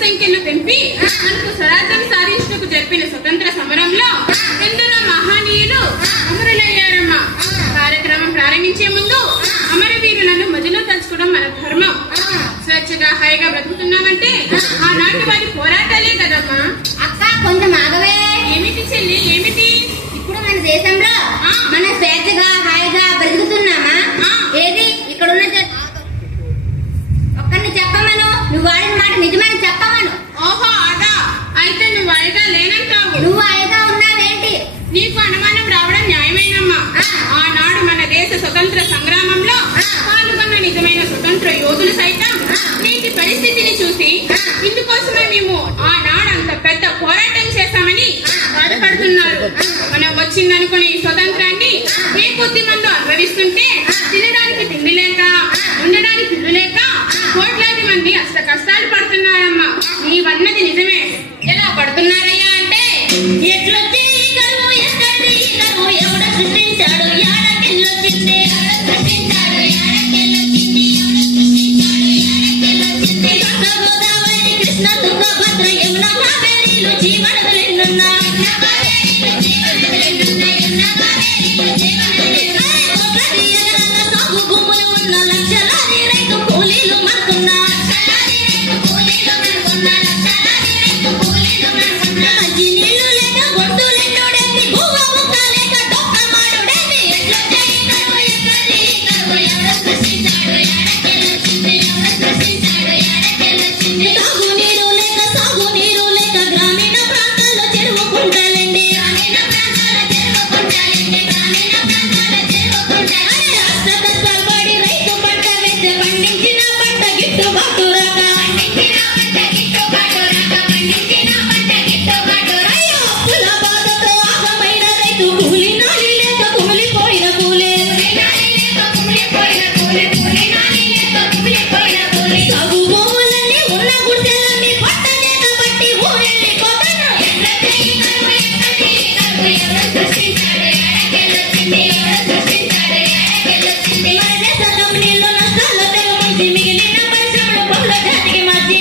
సంఖ్యను పెంపి మనకు స్వరాజ్యం సాధించుటకు జరిపిన స్వతంత్ర సమరంలో ఎందరో మహనీయులు అమరులయ్యారమ్మ. కార్యక్రమం ప్రారంభించే ముందు అమరవీరులను మధ్యలో తలుచుకోవడం మన ధర్మం. స్వేచ్ఛగా హాయిగా బ్రతుకుతున్నామంటే ఆనాటి వారి పోరాటాలే కదమ్మా. అక్క కొంచెం ఆగవే. ఏమిటి చెల్లి, ఏమిటి? ఇప్పుడు మన దేశంలో మన స్వేచ్ఛగా హాయిగా బ్రతుకుతున్నామా? ఏది ఇక్కడ ఉన్న ఒక్కరిని చెప్పమను. నువ్వు వాడిన మాట నిజమని చెప్పమను. ఓహో అదా, అయితే నువ్వు అడిగా లేనంటావు. నువ్వు అడిగా ఉన్నావేంటి? నీకు అనుమానం రావడం న్యాయమేనమ్మా. ఆనాడు మన దేశ స్వతంత్ర సంగ్రామంలో పాల్గొన్న నిజమైన స్వతంత్ర యోధులు సైతం నేటి పరిస్థితిని చూసి ఇందుకోసమే మేము ఆనాడు అంత పెద్ద పోరాటం చేశామని బాధపడుతున్నారు. మనం వచ్చిందనుకునే ఈ స్వతంత్రాన్ని ఏ కొద్ది మంది అనుభవిస్తుంటే తినడానికి తిండి లేక ఉండడానికి ఇల్లు లేక కోట్లాది మంది అష్ట కష్టాలు పడుతున్నారు. పడుతున్నారమ్మా. నీవన్నది నిజమే. ఎలా పడుతున్నారయ్యా అంటే ఎట్లొచ్చి కరువు ఎక్కడి కరువు ఎవడ సృష్టించాడు యాడకెళ్ళొచ్చింది గోదావరి కృష్ణ తుంగభద్ర యమున కావేరీలు జీవనదులెన్నున్నా సాగు భూములు ఉన్న లక్షలాది రైతు కూలీలు మరుకున్నా మంచి నీళ్లు లేక గొడ్డులెన్నుడెత్తి భూవ బుక్క లేక దొక్క మాడుడెత్తి సాగునీరు లేక గ్రామీణ ప్రాంతాల్లో చెరువు కుంటలండి కష్టపడి రైతు పంట వేస్తే పండించిన పంట గిట్టుబాటు రాక అప్పుల బాధతో ఆగమైన రైతు కూలి నాలి లేక కుమిలిపోయిన కూలే సాగు భూములన్నీ ఉన్న గుడిసెలన్నీ పట్ట చేత పట్టి ఊరెళ్ళిపోతాను కంపెనీలో నష్టాల తెగ ముంచి మిగిలిన పరిశ్రమలు బహుళ జాతికి మార్చి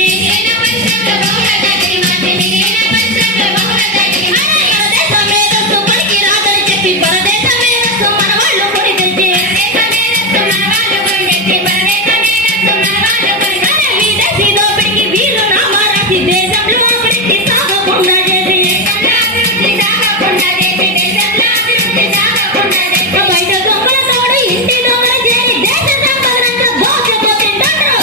దేశ మేధస్సు పనికి రాదని చెప్పి పరదేశ మేధస్సు మన వాళ్ళు కొని తెచ్చి విదేశీ దోపిడికి వీళ్ళు నామారాసి దేశంలో అభివృద్ధి సాగకుండా చేసి బయట దొంగల తోడు ఇంటి దొంగల చేరి దేశ సంపదనంతా దోచుకుపోతుంటారు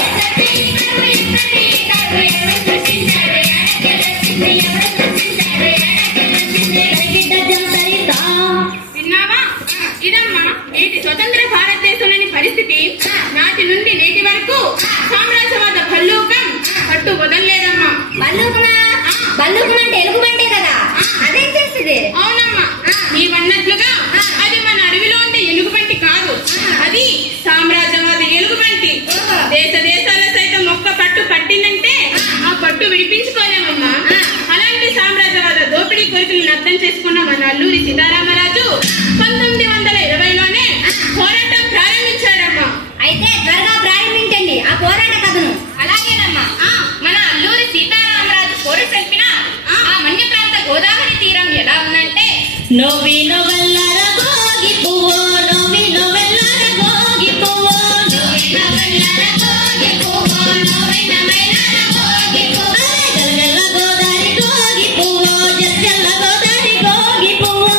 సరితా విన్నావా? ఇదమ్మా నేటి స్వతంత్ర భారతదేశంలోని పరిస్థితి. నాటి నుండి నేటి వరకు సామ్రాజ్యవాద భల్లూకం పట్టు వదలలేదమ్మా. బల్లుకుమ అంటే ఎలుగుబంటే కదా అదేం చేస్తుంది అవునమ్మా, నీవన్నట్లుగా అది మన అడవిలో ఉండే ఎలుగుబంటి కాదు, అది సామ్రాజ్యవాద ఎలుగుబంటి. దేశ దేశాల సైతం ఒక్క పట్టు పట్టిందంటే ఆ పట్టు విడిపించుకోలేమమ్మా. అలాంటి సామ్రాజ్యవాద దోపిడీ కోరికలను అర్థం చేసుకున్న మన అల్లూరి సీతారామరాజు 1920లోనే పోరాటం ప్రారంభించాడమ్మా. అయితే త్వరగా ప్రారంభించండి ఆ పోరాట కథను. అలాగేనమ్మా. మన అల్లూరి సీతారామరాజు కోరి తెలిపిన ఆ మన్య ప్రాంత గోదావరి తీరం ఎలా ఉందంటే నోవి నోవెల్లర గోగి పువ్వో నోవి నోవెల్లర గోగి పువ్వో గలగల గోదారి గోగి పువ్వో జల్ల గోదారి గోగి పువ్వో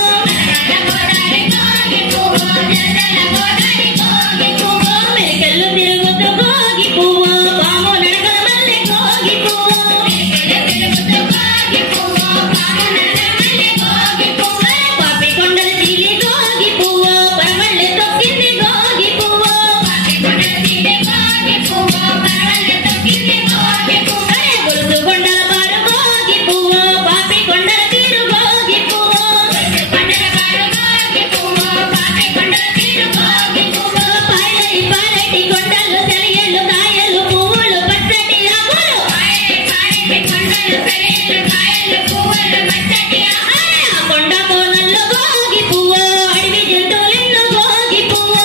మెరికల్లు తిరుగుతూ గోగి పువ్వో పాము నడకల మల్లె గోగి పువ్వో పాపి కొండల తీలి గోగి పువ్వో పరమళ్ళె తొక్కింది గోగి పువ్వో గొలుసు కొండల పారు గోగి పువ్వో పాపి కొండల తీరు గోగి పువ్వో పాలై పాలటి కొండలు సెలయేళ్ళు కాయలు పువ్వులు పచ్చటి ఆకులు ఆ కొండ కోనల్లో గోగి పువ్వో అడవి జంతువులెన్నో గోగి పువ్వో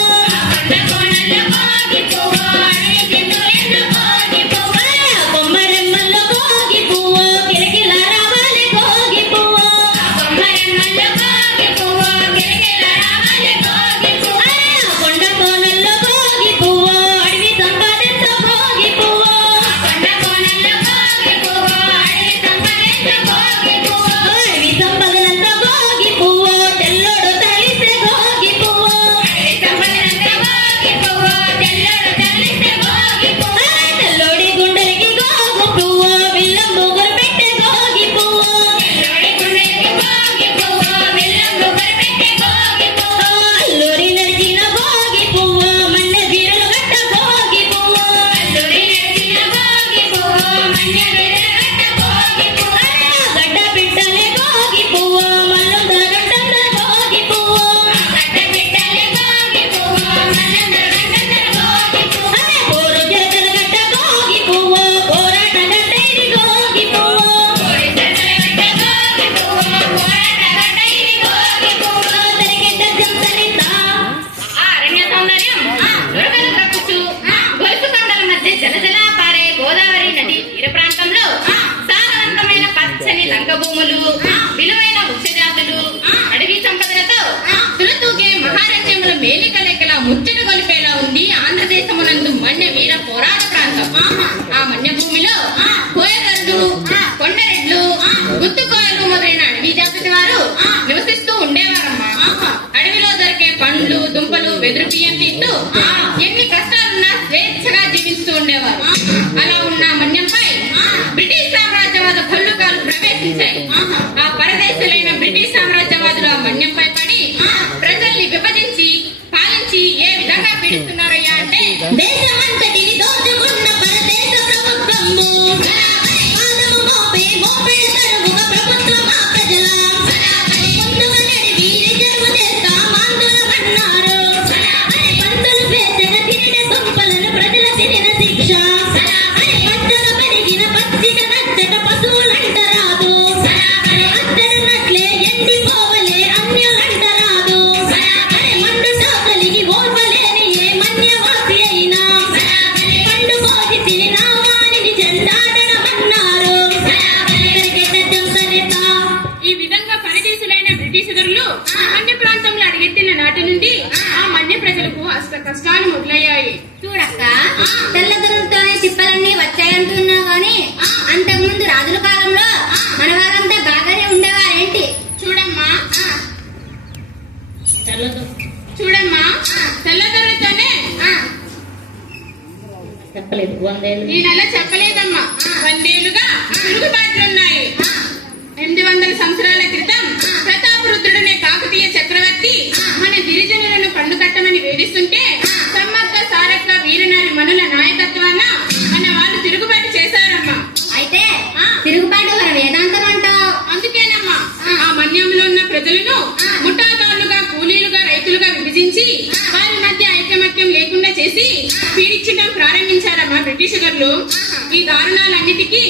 కొమ్మరెమ్మల్లో గోగి పువ్వో కిలకిల రావాలి గోగి పువ్వో కొండ కోనల్లో గోగి పువ్వో అడవి సంపదెంతో గోగి పువ్వో అడవి సంపదనంతో గోగి పువ్వో తెల్లోడు తలిసే గోగి పువ్వో తెల్లోడి గుండెలకి గోగు పువ్వో బిల్లం బొగురు పెట్టే గోగి పువ్వో అల్లూరి నడిచిన గోగి పువ్వో మన్నె జీరలు గట్ట గోగి పువ్వో గడ్డ పిట్టలే గోగి పువ్వో మల్లంద గడ్డంలో గోగి పువ్వో పోరు చేతుల గడ్డ గోగి పువ్వో పోరాట గడ్డ భూములు, విలువైన వృక్ష జాతులు, అడవి సంపదలతో తులతూగే మహారాజ్యముల మేలికలెక్కలా ముచ్చట గొలిపేలా ఉంది ఆంధ్రదేశమునందు మన్య వీర పోరాట ప్రాంతం. ఆ మన్య భూమిలో కోయగర్లు, కొండరెడ్లు, గుత్తుకోయలు మొదలైన అడవి జాతి వారు నివసిస్తూ ఉండేవారమ్మా. అడవిలో దొరికే పండ్లు, దుంపలు, వెదురు బియ్యం తింటూ ఎన్ని కష్టాలున్నా స్వేచ్ఛగా జీవిస్తూ ఉండేవారు. అలా ఉన్న మన్యంపై బ్రిటిష్ సామ్రాజ్యవాద భల్లుకాలు ప్రవేశించాయి. ఆ పరదేశులైన బ్రిటిష్ సామ్రాజ్యవాదులు ఆ మన్యంపై పడి ప్రజల్ని విభజించి పాలించి ఏ విధంగా పీడిస్తున్నారయ్యా అంటే, దేశమంతటిని దోచుకున్న పరదేశ ప్రభుత్వము మోపే తరువుగా ప్రభుత్వం ఆ ప్రజల ముందుగా నడివి రిజర్వు చేస్తామాందోళనమన్నారు. పందులు వేసిన తిరిగిన దుంపలను ప్రజల తిరిగిన శిక్ష, పచ్చగా పెరిగిన పచ్చిక నచ్చక పశువులంటరాదు, అద్దరినట్లే ఎండిపోవలే అన్యులంటరాదు. మండుతో కలిగి ఓర్వలేని ఏ మన్యవాసి అయినా పండు కోసి తిని నా వాణిని చెందాడనమన్నారు. ఈ విధంగా పరదేశులైన బ్రిటిషరులు మన్య ప్రాంతంలో అడుగెత్తిన నాటి నుండి ఆ మన్య ప్రజలకు అష్ట కష్టాలు మొదలయ్యాయి. చూడక్క, తెల్లదనంతోనే తిప్పలన్నీ వచ్చాయంటున్నావు గాని అంతకుముందు రాజుల కాలంలో మన వాళ్ళంతా బాగానే ఉండేవారేంటి? చూడమ్మా తెల్లదొరతోనే చెప్పలేదు. ఈ నెల చెప్పలేదమ్మా. 100 ఏళ్లుగా తిరుగుబాట్లున్నాయి. 800 సంవత్సరాల క్రితం ప్రతాపరుద్రుడనే కాకతీయ చక్రవర్తి మన గిరిజనులను పండు కట్టమని వేధిస్తుంటే సమ్మక్క సారక్క వీరనారి మనుల నాయకత్వాన మన వాళ్ళు తిరుగుబాటు చేశారమ్మా. అయితే తిరుగుబాటు మన వేదాంతం అంటావు. అందుకేనమ్మా ఆ మన్యంలో ఉన్న ప్రజలను ముఠాదారులుగా, కూలీలుగా, రైతులుగా విభజించి వారి మధ్య ఐకమత్యం లేకుండా చేసి పీడించడం ప్రారంభించారమ్మా బ్రిటిషర్లు. ఈ దారుణాలన్నిటికీ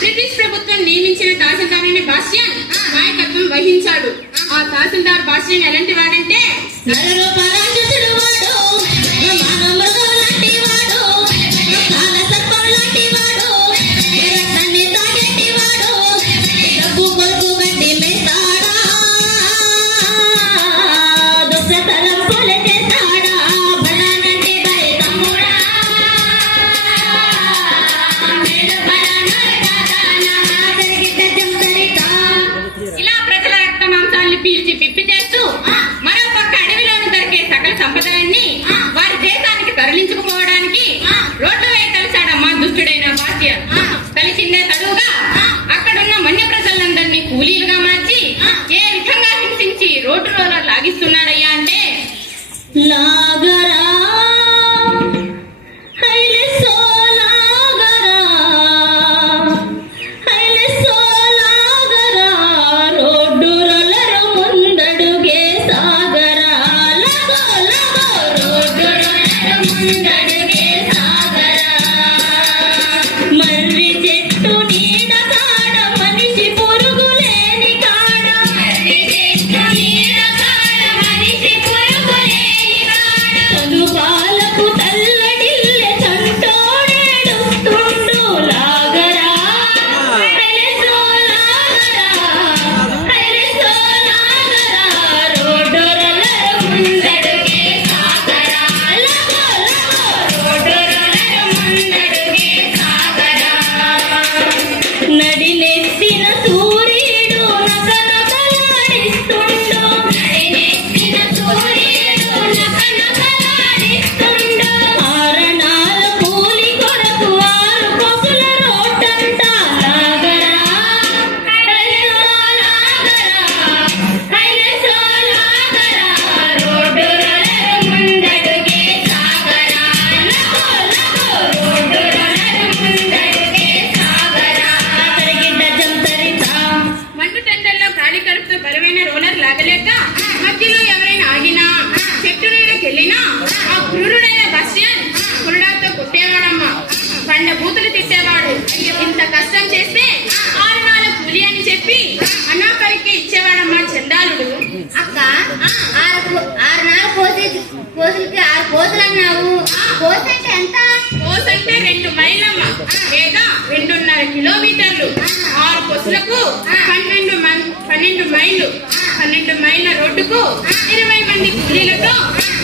బ్రిటిష్ ప్రభుత్వం నియమించిన తహసీల్దార్ అనే బాస్టియన్ నాయకత్వం వహించాడు. ఆ తహసీల్దార్ బాస్టియన్ ఎలాంటి వాడంటే, ఇలా ప్రజల రక్త మాంసాన్ని పీల్చి పిప్పి చేస్తూ మరోపక్క అడవిలోని దొరికే సకల సంపదలన్నీ వారి దేశానికి తరలించుకుపోవడానికి రోడ్డు వేయ కలిశాడమ్మా దుష్టుడైన బాస్టియన్. కలిసిందే తడువుగా అక్కడున్న మన్య ప్రజలందరినీ కూలీలుగా మార్చి ఏ విధంగా హింసించి రోడ్డులో లాగిస్తున్నాడయ్యా అంటే, లాగరా కోసులకి 6 కోసులు అన్నావు. కోసు అంటే ఎంత? కోసు అంటే 2 మైళ్ళమ్మ, లేదా 2.5 కిలోమీటర్లు. 6 కోసులకు 12 12 మైళ్ళ రోడ్డుకు 20 మంది కూలీలతో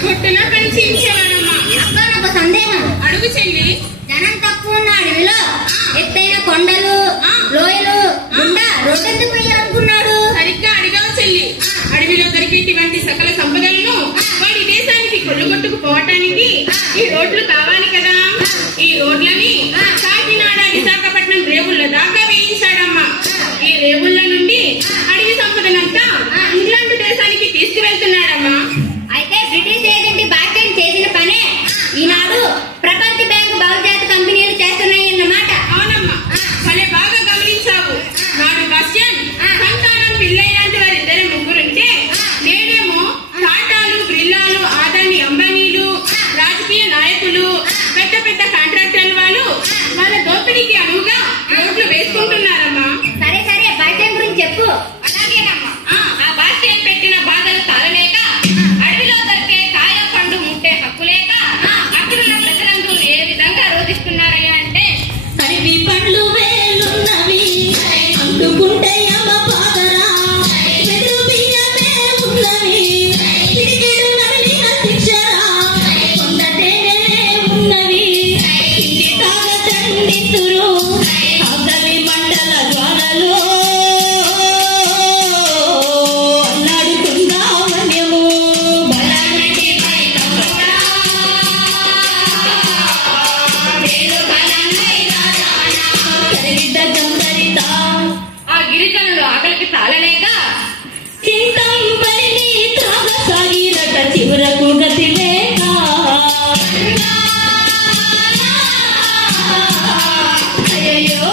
కొట్టులో పనిచేయించేవాడమ్మా. అబ్బా, నాకు సందేహం. అడుగు చెల్లి. జనం తక్కువ ఉన్న అడవిలో ఎత్తైన కొండలు, లోయలు గుండా రోడ్డెందుకు వేయాలనుకున్నాడు? సరిగ్గా అడిగావు చెల్లి. అడవిలో దొరికేటువంటి సకల సంపదలను వాడి దేశానికి కొట్టుకుపోవటానికి ఈ రోడ్లు కావాలి కదా. ఈ రోడ్లని కాకినాడ, విశాఖపట్నం రేవుల దాకా వేయించాడమ్మా. ఈ రేవుల నుండి అడవి సంపదనంతా ఇంగ్లాండ్ దేశానికి తీసుకువెళ్తున్నాడమ్మా. అయితే బ్రిటిష్ ఏజెంట్ బాస్టన్ చేసిన పనే ఈనాడు ప్రపంచ బ్యాంకు బహుజాత కంపెనీలు చేస్తున్నాయన్నమాట. అవునమ్మా, భలే బాగా గమనించావు. నాడు బాస్టన్ సంతానం పిల్లైలాంటి వారిద్దరు ముగ్గురుంటే నేనేమో టాటాలు, బిర్లాలు, ఆదాని, అంబానీలు, రాజకీయ నాయకులు, పెద్ద పెద్ద కాంట్రాక్టర్ల వాళ్ళు వాళ్ళ దోపిడీకి అనువుగా రోడ్లు వేసుకుంటున్నారమ్మా. సరే సరే, బాస్టన్ గురించి చెప్పు. అలాగేనమ్మా. ఆ బాస్టన్ పెట్టిన బాధలు తాళలేక అడవిలో దొరికే కాయ పండు ముట్టే హక్కు లేక అక్కడున్న ప్రజలందరూ ఏ విధంగా రోధిస్తున్నారయ్యా అంటే, అడవి పండ్లు వేలున్నవి అందుకుంటే అమ్మ పాదరా, వెదురు బియ్యమే ఉన్నవి పిడికెడు నలిగిన శిక్షరా, కొండటేనే ఉన్నవి ఇంటి తాగ చండితురు ఆకలి మండల జ్వాలలో అన్నాడుతుందా వన్యము బలనటిపై తప్పడా వేలు బలనైనా కరిగిద్ద జందరితా ఆ గిరిజనులు ఆకలికి తాళలేక చింతంబరిని త్రాగసాగిరట చివరకు గతి లేక. అయ్యో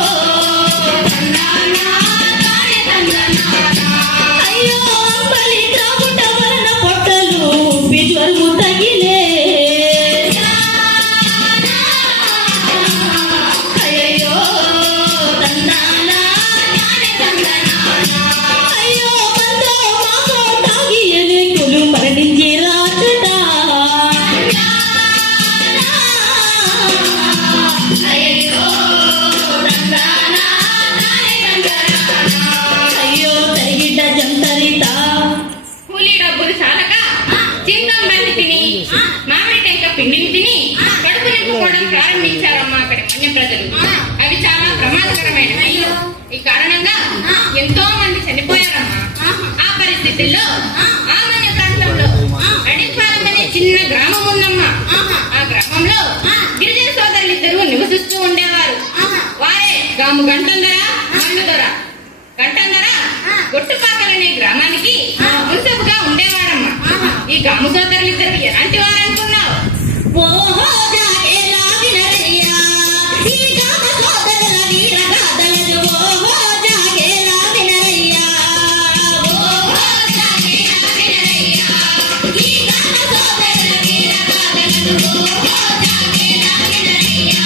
అయ్యో అంబలి త్రాగుట వలన పొట్టలు బిజ్వరము తగిలే. అయ్యో తందానా అయ్యో మందో మాగో తాగి అనేకులు మరణించి రాచట. అయ్యో తందానా అయ్యో తరిగిడ్డ జంతరిత. కూలీ డబ్బులు చాలక చింతం బండి తిని మామిడి టెంక పిండిని తిని కడుపు నింపుకోవడం ప్రారంభించారమ్మా అక్కడి అన్య ప్రజలు. అవి చాలా ప్రమాదకరమైనవి. ఈ కారణంగా ఎంతో మంది చనిపోయారమ్మా. ఆ పరిస్థితుల్లో ఆ మన్య ప్రాంతంలో అడిపాలెం అనే చిన్న గ్రామం ఉందమ్మా. ఆ గ్రామంలో గిరిజన సోదరులిద్దరూ నివసిస్తూ ఉండేవారు. వారే గాము గంటందర, మల్లుదొర. గంటందర గొట్టుపాకలనే గ్రామానికి మున్సబుగా ఉండేవాడమ్మా. ఈ గాము సోదరులిద్దరు ఎలాంటి వారు అనుకున్నావు? ఓహో జాగేలా వినరయ్యా ఈ గామ సోదరుల వీరగాథలను. ఓహో జాగేలా వినరయ్యా, ఓహో జాగేలా వినరయ్యా ఈ గామ సోదరుల వీరగాథలను. ఓహో జాగేలా వినరయ్యా,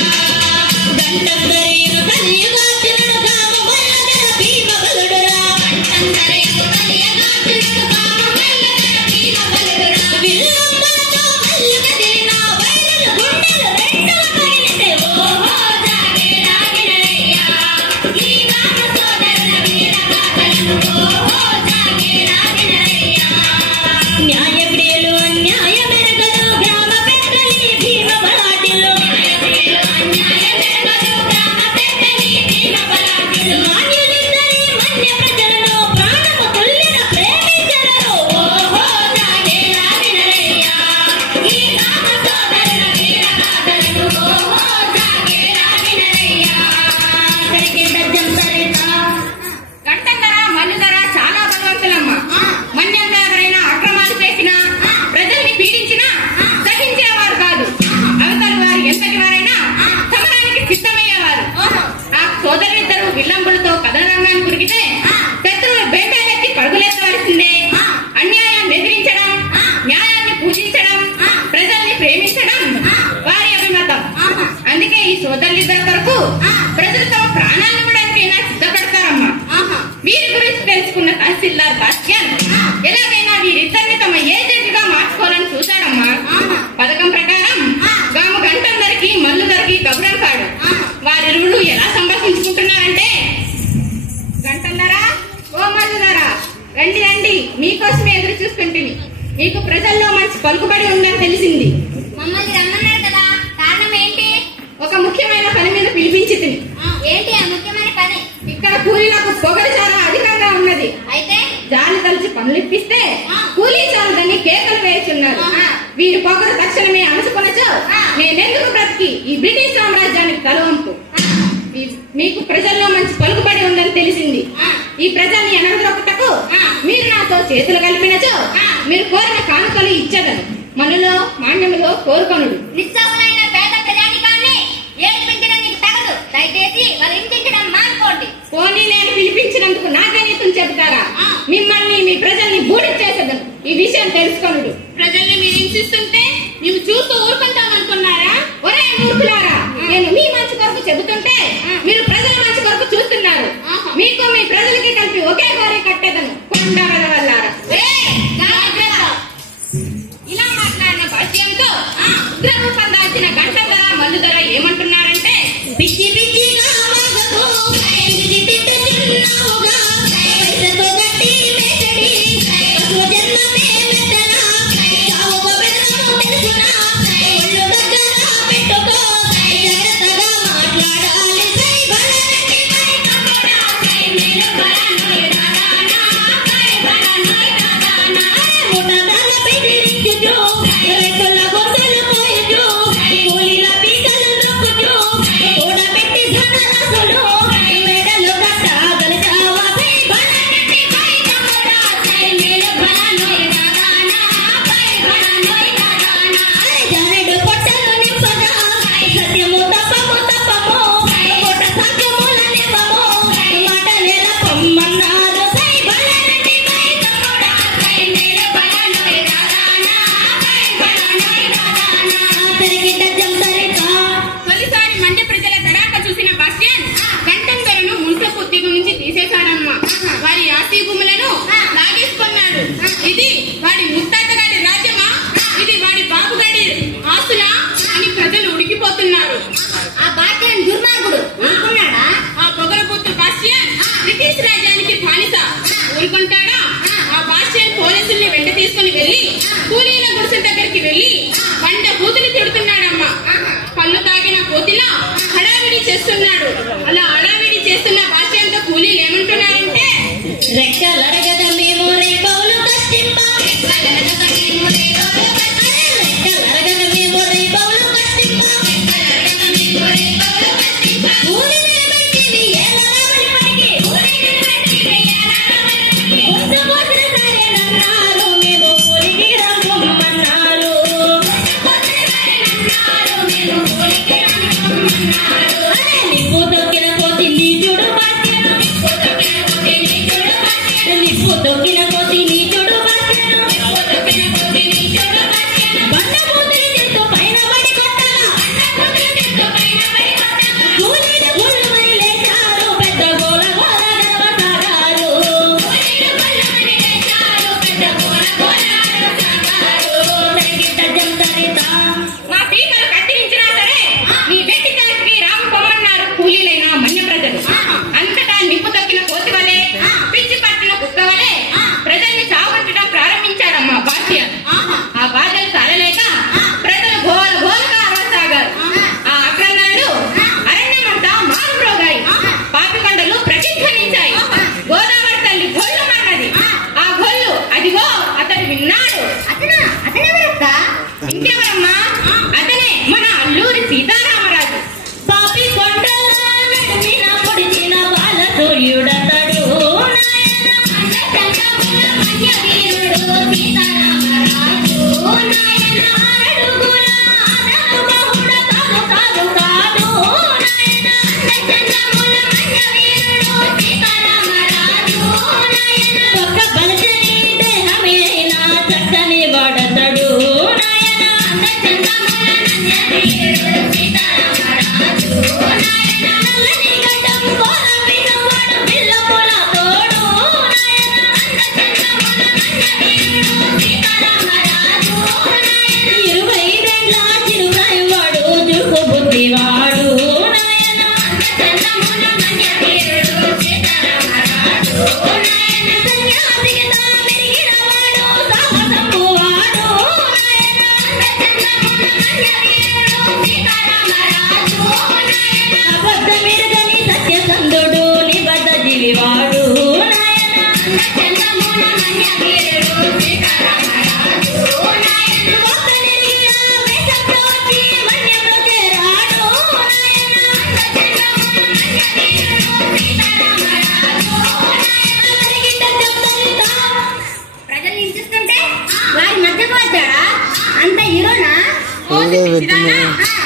గంటందరీరు కలియుగాచినడు గామ మల్లదర భీమబలుడురా. గంటందరీరు కలియుగాచినడు గామ మల్లదర భీమబలుడురా. మీకు ప్రజల్లో మంచి పలుకుబడి ఉందని తెలిసింది. మమ్మల్ని రమ్మన్నారు కదా, కారణం ఏంటి? ఒక ముఖ్యమైన పని మీద పిలిపించి తిని. ఏంటి ఆ ముఖ్యమైన పని? ఇక్కడ కూలీలకు పొగరు చాలా అధికంగా ఉన్నది. అయితే జాలి తలిచి పనులు ఇప్పిస్తే కూలీ చాలని కేకలు వేస్తున్నారు. వీరి పొగరు తక్షణమే అణచుకొనచో నేనెందుకు బ్రతికి ఈ బ్రిటిష్ సామ్రాజ్యానికి తలవంపు. మీకు ప్రజల్లో మంచి పలుకుబడి ఉందని తెలిసింది. ఈ ప్రజల్ని ఎనగదొక్కటకు మీరు నాతో చేతులు కలిపినచో మీరు కోరిన కానుకలు ఇచ్చదను. మనలో మాన్యములో కోరుకొనుడు. నిస్సహాయులైన పేద ప్రజానికాన్ని ఏడిపించడం నీకు తగదు. దయచేసి వాళ్ళు హింసించడం మానుకోండి. పోనీ నేను పిలిపించినందుకు నాకే నీతులు చెబుతారా? మిమ్మల్ని మీ ప్రజల్ని బూడి చేసేదను. ఈ విషయం తెలుసుకొనుడు. ప్రజల్ని మీరు హింసిస్తుంటే మేము చూస్తూ ఊరుకుంటామనుకున్నారా? ఒరే మూర్ఖులారా, నేను మీ మంచి కొరకు చెబుతుంటే మీరు ప్రజల మంచి కొరకు చూస్తున్నారు. మీకు మీ ప్రజలకి కలిపి ఒకే గోరి కట్టేదను. కొండ వల్లలారా. ఇలా మాట్లాడిన భాష్యంతో ఉగ్రరూపం దాల్చిన గంటం ధర మందు ధర ఏమంటున్నారంటే, పిచ్చి పిచ్చిగా వాగకు, పిచ్చి తిట్టుచున్నావుగా, వయసుతో గట్టి మెచ్చడి, పశువు జన్మమే మెచ్చలా, చావుకు బెదరము తెలుసునా, ఒళ్ళు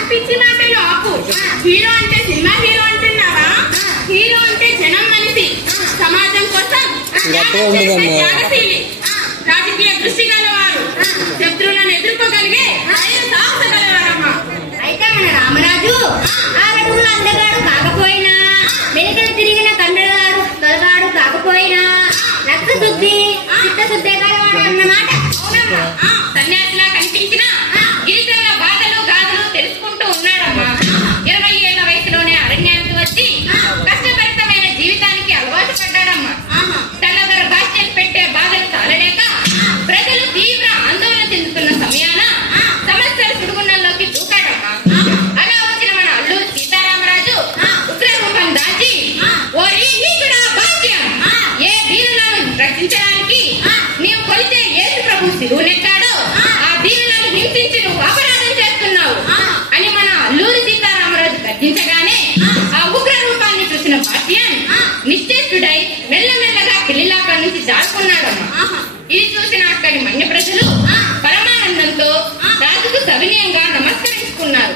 పిచ్చి మాటలు ఆపు. హీరో అంటే సినిమా హీరో అంటున్నావా? హీరో అంటే జనం మనిషి, సమాజం కోసం త్యాగశీలి, రాజకీయ దృష్టి గలవారు, శత్రువులను ఎదుర్కోగలిగే సాహసగలవారమ్మా. అయితే మన రామరాజు ఆరడుగుల అందగాడు కాకపోయినా, వెనుకలు తిరిగిన కండగాడు కలగాడు కాకపోయినా, రక్త శుద్ధి చిత్తశుద్ధి గలవాడు అన్నమాట. సన్యాసిలా కనిపించిన గిరిజనుల బాధలు గాథలు తెలుసుకుంటూ ఉన్నాడమ్మా. 20 ఏళ్ల వయసులోనే అరణ్యానికి వచ్చి కష్టభరితమైన జీవితానికి అలవాటు పడ్డాడమ్మా. తెల్లదొర భాష్యం పెట్టే బాధలు తాళలేక ప్రజలు తీవ్ర ఆందోళన చెందుతున్న సమయాన సమస్యల సుడుగుణంలోకి దూకాడమ్మా. అలా వచ్చిన మన అల్లూరి సీతారామరాజు ఉగ్రరూపం దాచి ఓరి నీకుడా భాష్యం, ఏ దీనులను రక్షించడానికి నీవు కొలిచే యేసు ప్రభు శిలువనెక్కాడో ఆ దీనులను హింసించి నువ్వు అపరాధం చేస్తున్నావు అని మన అల్లూరి సీతారామరాజు గర్జించగానే ఆ ఉగ్ర రూపాన్ని చూసిన భాష్యం నిశ్చేష్టుడై మెల్లమెల్లగా కిల్లిలాక నుంచి దాచుకున్నాడమ్మా. ఇది చూసిన అక్కడి మన్య ప్రజలు పరమానందంతో రాజుకు సవినయంగా నమస్కరించుకున్నారు.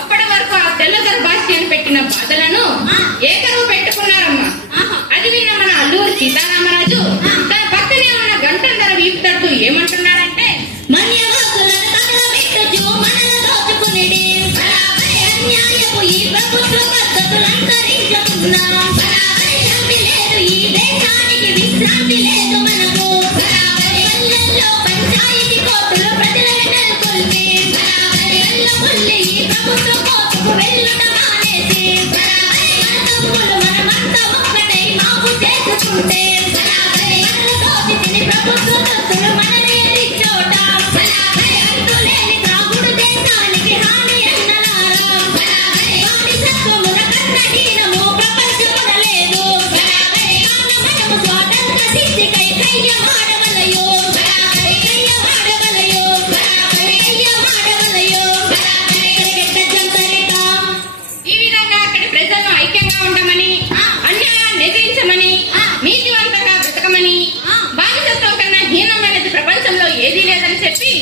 అప్పటి వరకు ఆ తెల్లదొర భాష్యాన్ని పెట్టిన బాధలను ఏకరువు పెట్టుకున్నారమ్మా. అది విన్న మన అల్లూరి సీతారామరాజు తన పక్కనే ఉన్న గంటంధర వీపు తట్టు ఏమంటున్నాడంటే, ఈ విధంగా అక్కడి ప్రజలను ఐక్యంగా ఉండమని, అన్యాయాన్ని ఎదిరించమని, నీతివంతంగా బ్రతకమని, బానిసత్వం కన్నా హీనమైనది ప్రపంచంలో ఏదీ లేదని చెప్పి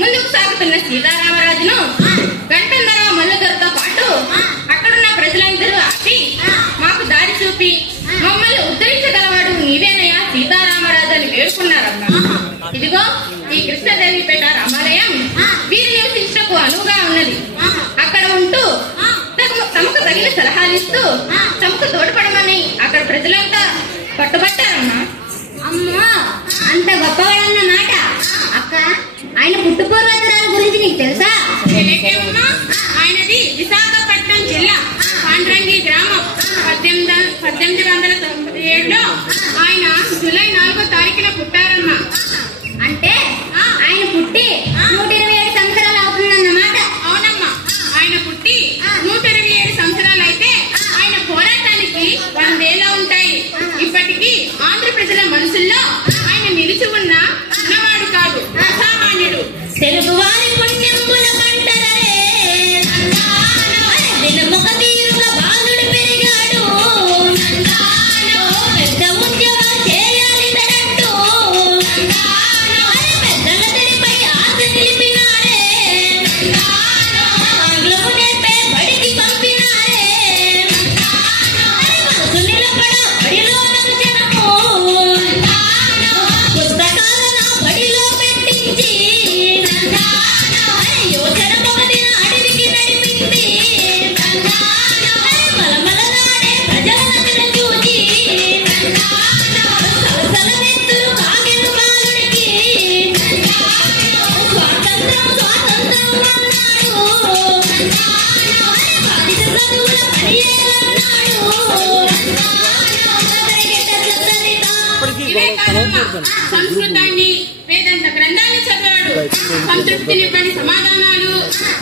ముందుకు సాగుతున్న సీతారామరాజును గంటంధర మల్లుదొరతో పాటు అక్కడున్న ప్రజలందరూ ఆపి మాకు దారి చూపి మమ్మల్ని ఉద్ధరించగలవాడు నీవేనయ్యా సీతారామరాజు అని వేడుకున్నారమ్మా. ఇదిగో ఈ కృష్ణదేవిపేట రామాలయం వీరు నివసించకు అనువుగా ఉన్నది. అక్కడ ఉంటూ తమకు తగిన సలహాలిస్తూ తమకు తోడ్పడమని అక్కడ ప్రజలంతా పట్టుబట్టారమ్మా. అమ్మా, అంత గొప్పవాడన్నమాట. అక్క, ఆయన పుట్టుపూర్వోత్తరాల గురించి నీకు తెలుసా? తెలియకేమమ్మా. ఆయనది విశాఖపట్నం జిల్లా పాండ్రంగి గ్రామం. 1897లో ఆయన జూలై 4వ తారీఖున పుట్టారమ్మా. అంటే ఆయన పుట్టి 127 సంవత్సరాలు అవుతుందన్నమాట. అవునమ్మా, ఆయన పుట్టి 127 సంవత్సరాలు అయితే ఆయన పోరాటానికి 100 ఏళ్లు ఉంటాయి. ఇప్పటికీ ఆంధ్ర ప్రజల మనసుల్లో ఆయన నిలిచి ఉన్నవాడు కాదు, అసామాన్యుడు. తెలుగువారి పుణ్యంబుల కంటరే దినముక తీరుగా బాలుడు పెరిగాడు. పెద్ద ఉద్యోగం చేయాలి తరంటూ పెద్దల తెరిపై ఆశ నిలిపినారే. ఆంగ్లము నేర్పే బడికి పంపినారే. మనసు నిలబడ బడిలోనకు జనము పుస్తకాలను బడిలో పెట్టించి యోచన పొగదిన అడవికి నడిపింది. మలమలలాడే ప్రజలను చూచి సలసలనెత్తులు కాగెను బాలుడికి. స్వాతంత్రం స్వాతంత్రం అన్నాడు. బాధిత చదువుల పనియేలన్నాడు. ఇవే కాదమ్మా, సంస్కృతాన్ని వేదాంత గ్రంథాన్ని చదివాడు. సంతృప్తినివ్వని సమాధానాలు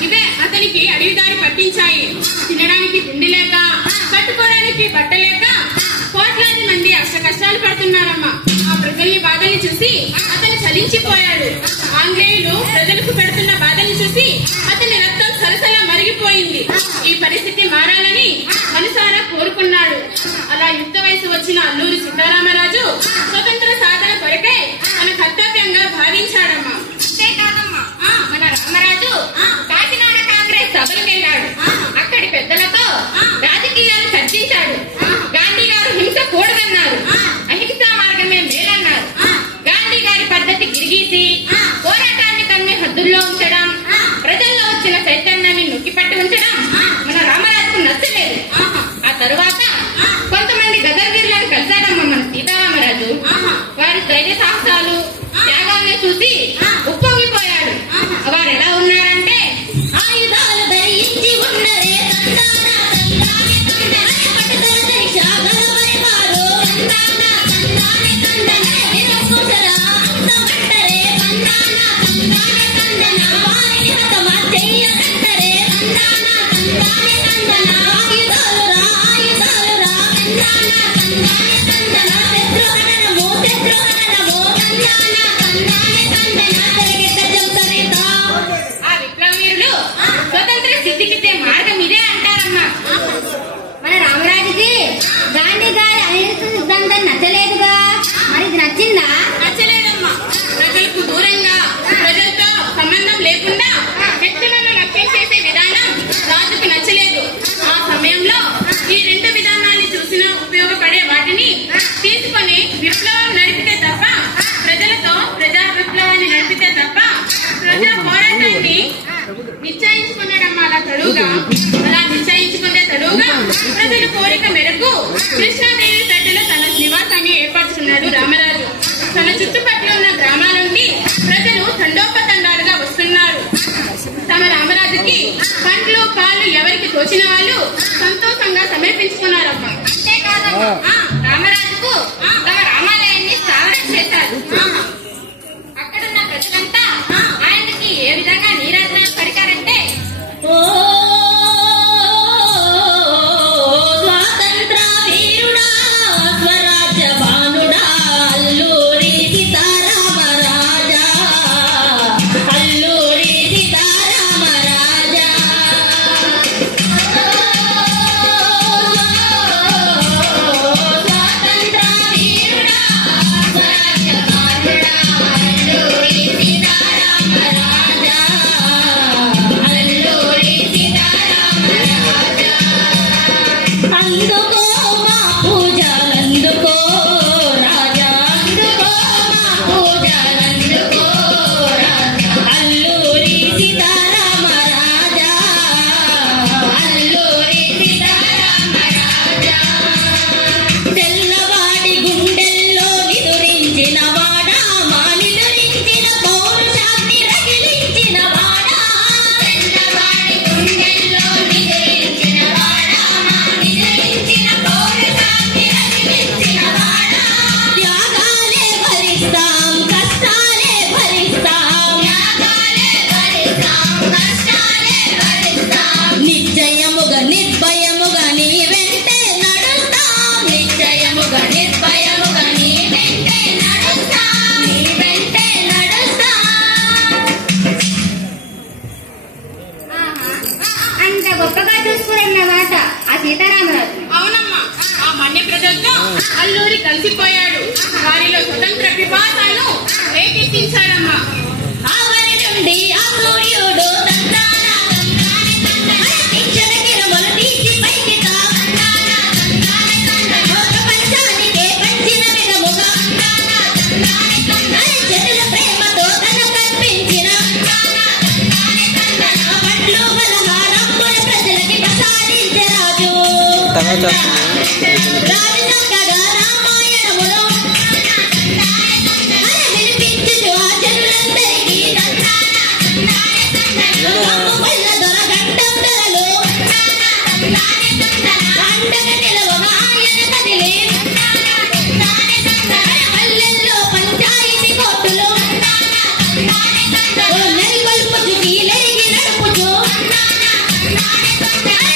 ఇవే అతనికి అడవిదారి పట్టించాయి. తినడానికి తిండి లేక, కట్టుకోవడానికి బట్ట లేక కోట్లాది మంది అష్ట కష్టాలు పడుతున్నారమ్మా. ప్రజల్ని బాధల్ని చూసి అతను చలించిపోయాడు. ఆంగ్లేయులు ప్రజలకు పెడుతున్న బాధల్ని చూసి అతని రక్తం సలసల మరిగిపోయింది. ఈ పరిస్థితి మారాలని మనసారా కోరుకున్నాడు. అలా యుక్త వయసు వచ్చిన అల్లూరి సీతారామరాజు స్వతంత్ర సాధన కొరకై తన కర్తవ్యంగా భావించాడమ్మా. అంతేకాదమ్మా, మన రామరాజు కాకినాడ కాంగ్రెస్ సభలకు వెళ్ళాడు. అక్కడి పెద్దలతో రాజకీయాలు చర్చించాడు. గాంధీ గారు హింస కూడదన్నారు, అహింసా మార్గమే మేలన్నారు. గాంధీ గారి పద్ధతి గిరిగీసి పోరాటాన్ని తన్ని హద్దుల్లో ఉంచడం, ప్రజల్లో వచ్చిన చైతన్యాన్ని నొక్కిపట్టి ఉంచడం మన రామరాజుకు నచ్చలేదు. ఆ తరువాత కొంతమంది గదర్వీరులను కలిశాడమ్మ మన సీతారామరాజు. వారి ధైర్య సాహసాలు త్యాగాన్ని చూసి ఉప్పొంగిపోయాడు. వారు ఎలా ఉన్నారంటే, ఆయుధాలు ధరించి ఉన్నరే తందాన తందాని తందనే పట్టుదలని జాగలమని వారు తందాన తందాని తందనే నిరకుశల అంతమంటరే తందాన తందాని తందన వారిని హతమార్చెయ్య కంటరే తందాన తందాని తందన ఆయుధాలు రా తందాన తందాని తందన శత్రుహననము తందాన తందాని తందన జరిగేత జంతరిత. ఆ విప్లవీరులు స్వతంత్ర సిద్ధికిచ్చే మార్గం ఇదే అంటారమ్మా. మన రామరాజుకి గాంధీ గారి అహింస సిద్ధాంతం నచ్చలేదుగా, మరి ఇది నచ్చిందా? నచ్చలేదమ్మా. ప్రజలకు దూరంగా ప్రజలతో సంబంధం లేకుండా వ్యక్తులను లక్ష్యం చేసే విధానం రాజుకు నచ్చలేదు. ఆ సమయంలో ఈ రెండు విధానాన్ని చూసిన ఉపయోగపడే వాటిని తీసుకొని విప్లవం నడిపితే తప్ప, ప్రజలతో ప్రజా విప్లవాన్ని నడిపితే తప్ప ప్రజా పోరాటాన్ని నిశ్చయించుకున్నాడమ్మా. అలా నిశ్చయించుకునే తడువుగా ప్రజల కోరిక మేరకు కృష్ణాదేవి తట్టులో తన నివాసాన్ని ఏర్పరుచుకున్నాడు రామరాజు. తన చుట్టుపక్కల ఉన్న గ్రామాల నుండి ప్రజలు తండోపతండాలుగా వస్తున్నారు. తమ రామరాజుకి పండ్లు పాలు ఎవరికి తోచిన వాళ్ళు సంతోషంగా సమర్పించుకున్నారమ్మా. అంతేకాదమ్మా, రామరాజుకు తమ రామాలయాన్ని స్థాపన చేశారు. అక్కడున్న ప్రజలంతా ఆయనకి ఏ విధంగా నీరాజనాలు పలికారంటే, ఓ స్వాతంత్ర వీరుడా స్వరాజ్య భానుడా అల్లూరి సీతారామరాజా అల్లూరి సీతారామరాజా. స్వాతంత్ర వీరుడా స్వరాజ్య భానుడా అల్లూరి సీతారామరాజా అల్లూరి సీతారామరాజా. అందుకో మా పూజలందుకో రాజా అందుకో మా పూజలందుకో రాజా అల్లూరి సీతారామరాజా అల్లూరి సీతారామరాజా. తెల్లవాడి గుండెల్లో నిదురించిన వాడా మా నిదురించిన పౌరుషాన్ని రగిలించిన వాడా తెల్లవాడి గుండెల్లో నిదురించిన వాడా మా నిదురించిన పౌరుషాన్ని రగిలించిన వాడా. త్యాగాలే భరిస్తాం కష్టాలే భరిస్తాం త్యాగాలే భరిస్తాం కష్టాలే భరిస్తాం. నిశ్చయముగా నిర్భయముగా నీ వెంటే నడుస్తాం నిశ్చయముగా నిర్భయముగా నీ వెంటే నడుస్తాం నీ వెంటే నడుస్తాం. అంత గొప్పగా చూసుకున్నమాట ఆ సీతారామరాజు. అవునమ్మా. ఆ మన్య ప్రజలతో అల్లూరి కలిసిపోయాడు. వారిలో స్వతంత్ర పిపాసాను రేకెత్తించాడమ్మా. ఆవరి నుండి ఆ సూర్యుడు తందాన తందాని తందన కించన కిరమలు తీసి పైకి తందాన తందాని తందన ప్రపంచానికే పంచిన విధముగా తందాన తందాని జనుల ప్రేమతో తన కల్పించిన తందాని తందన పట్లు బలహారముల ప్రజలకి ప్రసాదించే రాజు రాజుగా రామాయణములో వినిపించు ఆ జనులందరికీ వల్ల దొరగంటం ధరలు అండగా నిలవగా ఆయన కదిలే పల్లెల్లో పంచాయతీ కోర్టులో నెలకొల్పుచు కీలెరిగి నడుపుచు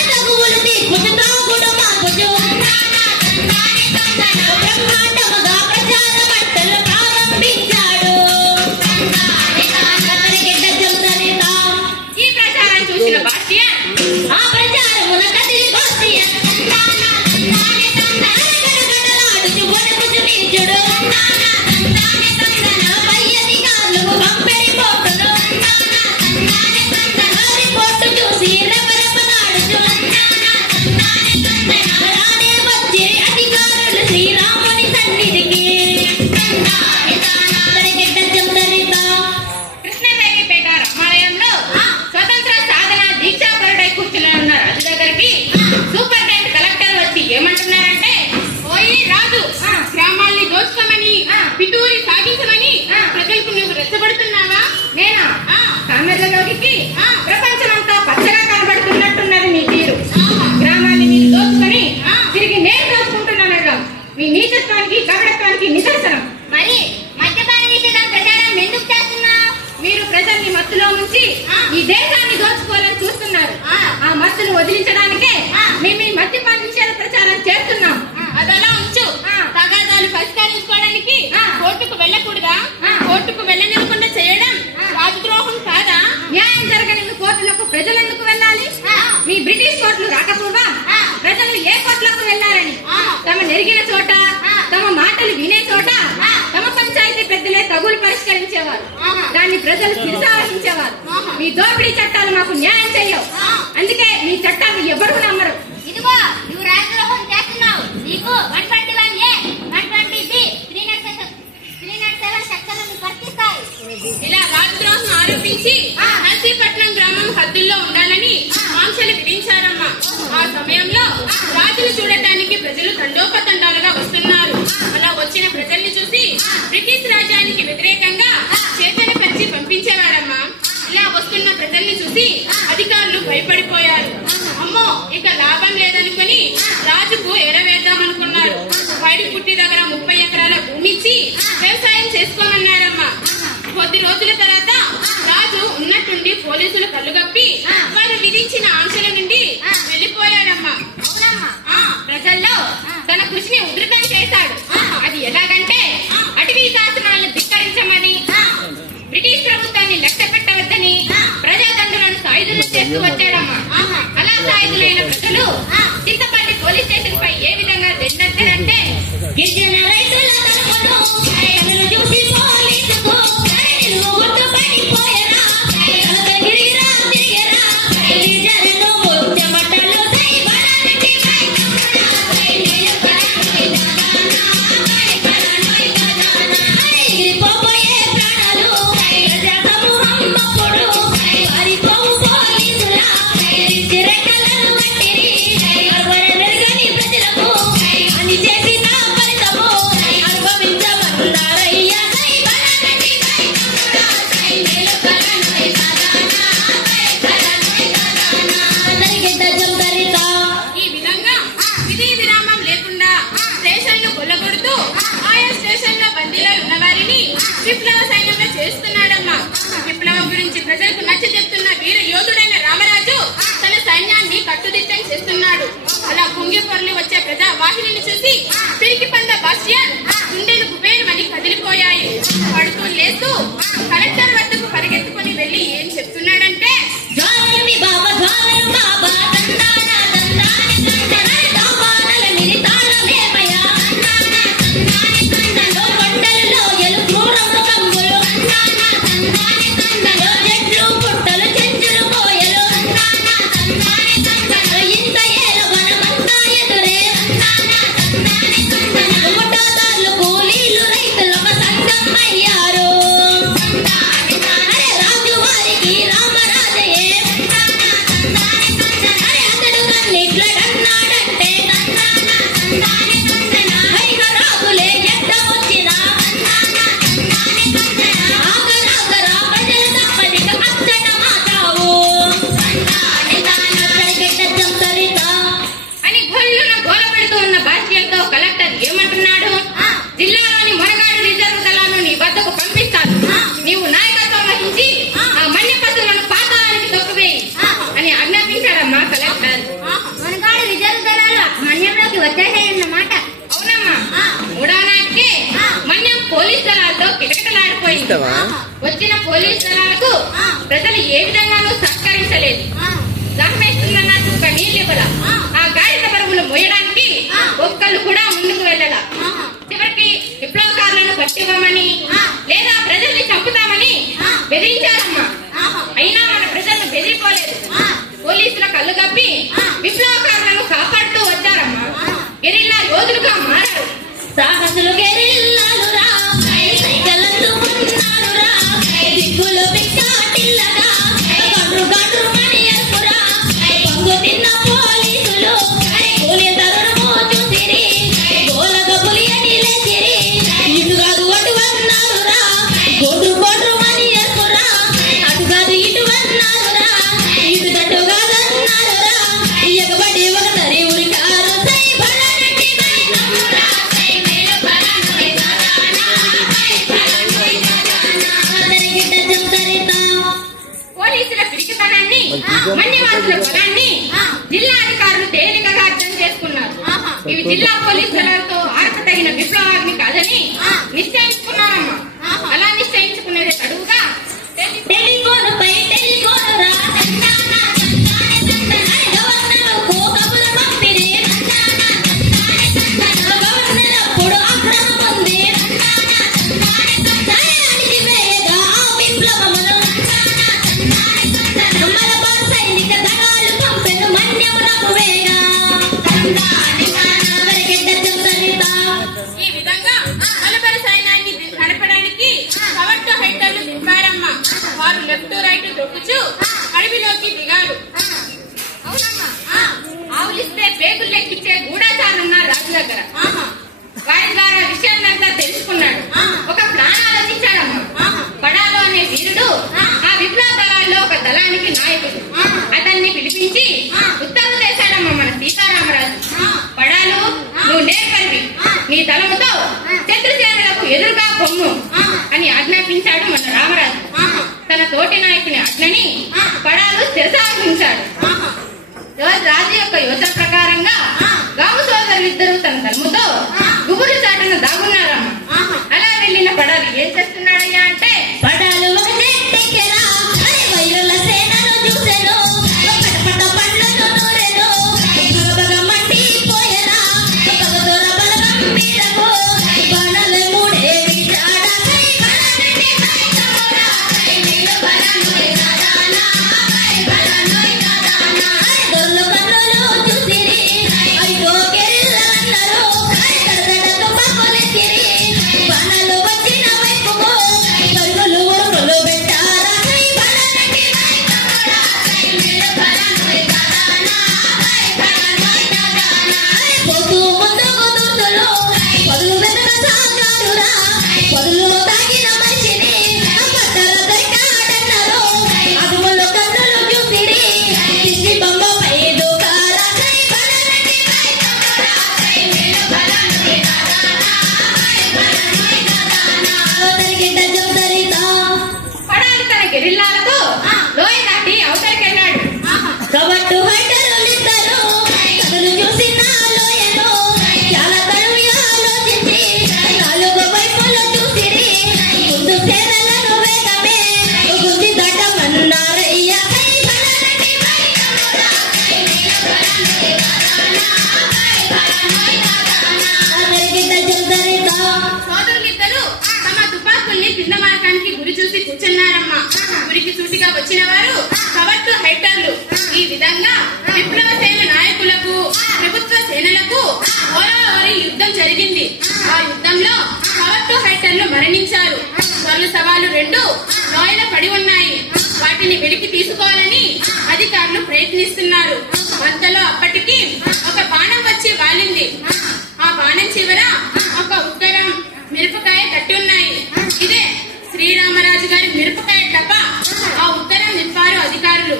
తగువులు తీర్పుచు తాగుడు మాపుచు బ్రహ్మాండముగా గడగడలాడుచు వణకుచు నీచుడు పై అధికారులకు పంపెడి పోటును రిపోర్టు చూసి రెపరెపలాడుచు రానే వచ్చే అధికారులు శ్రీరాముని సన్నిధికి కృష్ణదేవిపేట రామాలయంలో స్వతంత్ర సాధన దీక్షాపరుడై కూర్చుని ఉన్న రాజు దగ్గరికి సూపరింటెండెంట్ కలెక్టర్ వచ్చి ఏమంటున్నారంటే, ఓయి రాజు, గ్రామాల్ని దోచుకోమని పిటూరి సాగించమని ప్రజలకు నువ్వు రెచ్చగొడుతున్నావా? నేనా కామెర్లలోకి ప్రపంచమంతా పచ్చగా కనబడుతున్నట్టున్నది మీ తీరు. గ్రామాన్ని మీరు దోచుకొని తిరిగి నేను దోచుకుంటున్నాను. మీ నీచత్వానికి కపటత్వానికి నిదర్శనం. మరి మద్యపాన నిషేధం ప్రచారం ఎందుకు చేస్తున్నావు? మీరు ప్రజల్ని మత్తులో ఉంచి ఈ దేశాన్ని దోచుకోవాలని చూస్తున్నారు. ఆ మత్తును వదిలించడానికే మేము ఈ మద్యపాన నిషేధ ప్రచారం చేస్తున్నాం. అదలా ఉంచు. తగాదాలు పరిష్కరించుకోవడానికి కోర్టుకు వెళ్ళకూడదా? కోర్టుకు వెళ్ళనివ్వకుండా చేయడం రాజద్రోహం కాదా? న్యాయం జరగని కోర్టులకు ప్రజలెందుకు వెళ్ళాలి? మీ బ్రిటిష్ కోర్టులు రాకపోవా? ప్రజలు ఏ కోర్టులకు వెళ్లారని తమ నెరిగిన చోట, తమ మాటలు వినే చోట తమ పంచాయతీ పెద్దలే తగులు పరిష్కరించేవారు. దాన్ని ప్రజలు శిరసావహించేవారు. మీ దోపిడీ చట్టాలు మాకు న్యాయం చేయవు. అందుకే మీ చట్టాలు ఎవరు నమ్మరు. ఇదిగో నువ్వు రాజద్రోహం చేస్తున్నావు. నీకు 121A, 120B, 307 సెక్షన్లు వర్తిస్తాయి. ఇలా రాజద్రోహం ఆరోపించి నర్సీపట్నం గ్రామం హద్దుల్లో ఉండాలని ఆంక్షలు విధించారమ్మా. ఆ సమయంలో రాజును చూడటానికి ప్రజలు తండోపతండాలుగా వస్తున్నారు. అలా వచ్చిన ప్రజల్ని చూసి బ్రిటిష్ రాజ్యానికి వ్యతిరేకంగా చేతని పరిచి పంపించేవారమ్మా. ఇలా వస్తున్న ప్రజల్ని చూసి అధికారులు భయపడిపోయారు. అమ్మో, ఇక లాభం లేదనుకుని రాజుకు ఎరవేద్దామనుకున్నారు. పైడి పుట్టి దగ్గర 30 ఎకరాల భూమి ఇచ్చి వ్యవసాయం చేసుకోమన్నారమ్మా. కొద్ది రోజుల తర్వాత రాజు ఉన్నట్టుండి పోలీసులు కళ్ళుగప్పి వారు విధించిన ఆంక్షల నుండి వెళ్లిపోయాడమ్మా. ప్రజల్లో తన కృషిని ఉధృతం చేశాడు. అది ఎలాగంటే అటవీ శాసనాలను ధిక్కరించమని, బ్రిటిష్ ప్రభుత్వాన్ని లక్ష్య పెట్టవద్దని ప్రజాతంత్రులను సాయుధులు చేస్తూ వచ్చాడమ్మా. అలా సాయుధులైన ప్రజలు చింతపల్లి పోలీస్ స్టేషన్ పై ఏ విధంగా దండెత్తారంటే, గిరిజన రైతుల తరపును కనులు చూసి పోలీసుకు గుర్తుపడిపోయరా కనకగిరిరా తిరిగరా గిరిజనులు ముత్యమట్టలు దైవరానికి ఎగిరిపోయే ప్రాణాలు ప్రజా సమూహం అప్పుడు పారిపోవు పోలీసుల రెక్కలను కట్టిరి మెరుగని ప్రజలకు అని చేసిన ఫలితము అనుభవించమన్నారయ్యా ఈ విధంగా విధి విరామం లేకుండా స్టేషన్లు కొల్లగొడుతూ ఆయా స్టేషన్ల బందీలో ఉన్న వారిని విప్లవ సైన్యంలో చేస్తున్నాడమ్మా. విప్లవం గురించి ప్రజలకు నచ్చ చెప్తున్న వీర యోధుడైన రామరాజు తన సైన్యాన్ని కట్టుదిట్టం చేస్తున్నాడు. అలా పొంగి పొరలి వచ్చే ప్రజా వాహినిని చూసి పిరికి పంద బాస్టియన్ గుండెలు కుబేరమని కదిలిపోయాయి. పడుతూ లేస్తూ కలెక్టర్ వద్దకు పరిగెత్తుకుని వెళ్లి ఏం చెప్తున్నాడంటే, జ్వాలమి బాబా జ్వాలమి బాబా తందాన తందాని తందన దావానల నిరితాళమేమయా తందాని కొండలలో ఎలు క్రూర మృగంబులు తందాని తందలో చెట్లు పుట్టలు చెంచులు కోయలు తందాని ఇంత ఏలు వనమంతా ఎదురే తందాని ముఠాదారులు కూలీలు రైతులమ సంఘం అయ్యారు. రాజు వారికి రామరాజయే అతడు కన్నిట్లడన్నాడంటే రాగులే ఎట్ట వచ్చిన ఆగరాగరా ప్రజలు తప్పదిక అచ్చట మాతావు అని గొల్లున గోల పెడుతూ ఉన్న బాస్టియన్తో కలెక్టర్ ఏమంటున్నాడు? జిల్లాలోని మునగాడు రిజర్వ్ దళాలను నీ వద్దకు పంపిస్తాను. నీవు నాయకత్వం వహించి ఆ మన్య పశువులను పాతాళానికి తొక్కువేయి అని ఆజ్ఞాపించాడమ్మా కలెక్టర్. మునగాడు రిజర్వ్ దళాలు మన్యంలోకి వచ్చేసాయన్నమాట. అవునమ్మా, మూడో నాటికే మన్యం పోలీస్ దళాలతో కిటకిటలాడిపోయింది. వచ్చిన పోలీస్ దళాలకు ప్రజలు ఏ విధంగానూ సహకరించలేదు. దాహమేస్తుందన్న చుక్క నీళ్ళు ఇవ్వల. ఆ గాడిద బరువులు మోయడానికి ఒక్కళ్ళు కూడా యోధులుగా మారారు. సాహసులు గెరిల్లాలురా సైకలందు ఉన్నారురా దిక్కులు పిక్కాటిల్లగా గండ్రు గండ్రు మణియల్పురా పొంగు తిన్న పోలీసులు కూలి తరుణము చూసిరి గోలగ పులియని లేచిరి ఇటు కాదు అటు అన్నారురా గొడ్రు గొడ్రు మణియల్పురా అటు కాదు ఇటు అన్నారురా ఇటు తట్టు కాదన్నారురా ఎగబడి ఒక తరి ఉరికారు పోలీసుల పిరికితనాన్ని మన్యవాసుల పొలాన్ని జిల్లా అధికారులు తేలికగా అర్థం చేసుకున్నారు. ఇవి జిల్లా పోలీసులతో ఆర్పతగిన విప్లవాగ్ని కాదని నిశ్చయించుకున్నారమ్మా. అలా నిశ్చయించుకునేది తడువుగా టెలిఫోన్ పై టెలిఫోన్ రా కోకబుల పంపిరి గవర్నర్ అప్పుడు అక్రమం ఉంది అణిచివేయగా విప్లవమును మలబార్ సైనిక దళాలు పంపెను మన్యమునకు వేగా ఈ విధంగా మలబార్ సైన్యాన్ని నడపడానికి కవర్టు హైటర్లు దింపారమ్మా. వారు లెఫ్ట్ రైట్ దొక్కుచు అడవిలోకి దిగారు. అవునమ్మా, ఆవులిస్తే పేగులు లెక్కించే గూఢాచారులున్నారు రాజు దగ్గర. వారి ద్వారా విషయాన్నంతా తెలుసుకున్నాడు. ఒక ప్లాన్ ఆలోచించాడమ్మా. పడాలు అనే వీరుడు ఆ విప్లవ దళాల్లో ఒక దళానికి నాయకుడు. అతన్ని పిలిపించి ఉత్తర్వు చేశాడమ్మా మన సీతారామరాజు. పడాలు, నువ్వు నేర్పల్వి, నీ దళముతో శత్రుసేనలకు ఎదురుగా పొమ్ము అని ఆజ్ఞాపించాడు మన రామరాజు. తన తోటి నాయకుని ఆజ్ఞని పడాలు శిరసావహించాడు. రాజు యొక్క యోచన ప్రకారంగా గాము సోదరులిద్దరూ తన దళముతో గుబురు చాటున దాగున్నారమ్మా. అలా వెళ్ళిన పడాలు ఏం చేస్తున్నాడయ్యా అంటే పడాలు ఒక చెట్టెక్కెరా వైరుల సేనను చూసెను పటపట పండ్లతో నూరెను బగబగ మండిపోయెరా పగదొర బలగం మీదకు బాణలు మూడే విచాడ దొర్లు కన్నులు చూసిరి అయ్యో కెరిల్లన్నారు దడదడతో పక్కలెత్తిరి బాణలు వచ్చిన వైపుకు పరుగులు ఉరుకులు పెట్టారా పోతూ ముందుకు దూతులు పదులు వెనక సాగారురా పదులు తాగిన మనిషిని పట్టర దొరికాడన్నారు అదుములు కన్నులు చూసిరి పిచ్చి బొమ్మపై దూకారా జరిగిన జందరితా పడాలు తన గెరిల్లాలతో లోయ దాటి అవతలికెళ్ళాడు. కబట్టు హైటరులిద్దరు కథలు చూసి నాలోయను చాలా తరువి ఆలోచించి నాలుగు వైపులు చూసిరి ముందు సేనలను వేగమే గుండి దట్టమన్నారయ్య జరిగిన జందరితా సోదరులిద్దరూ తమ తుపాకుల్ని కింద మార్గానికి గురి చూసి కూర్చున్నారమ్మా. గురికి సూటిగా వచ్చిన వారు కవర్టు హైటర్లు. ఈ విధంగా విప్లవ సేన నాయకులకు ప్రభుత్వ సేనలకు ఓరావరి యుద్ధం జరిగింది. ఆ యుద్ధంలో కవర్టు హైటర్లు మరణించారు. సొర్ల సవాలు 2 లోయల పడి ఉన్నాయి. వాటిని వెలికి తీసుకోవాలని అధికారులు ప్రయత్నిస్తున్నారు. అంతలో అప్పటికి ఒక బాణం వచ్చి వాలింది. ఆ బాణం చివర ఒక ఉత్తరం మిరపకాయ కట్టి ఉన్నాయి. ఇదే శ్రీరామరాజు గారి మిరపకాయ టప. ఆ ఉత్తరం నింపారు అధికారులు.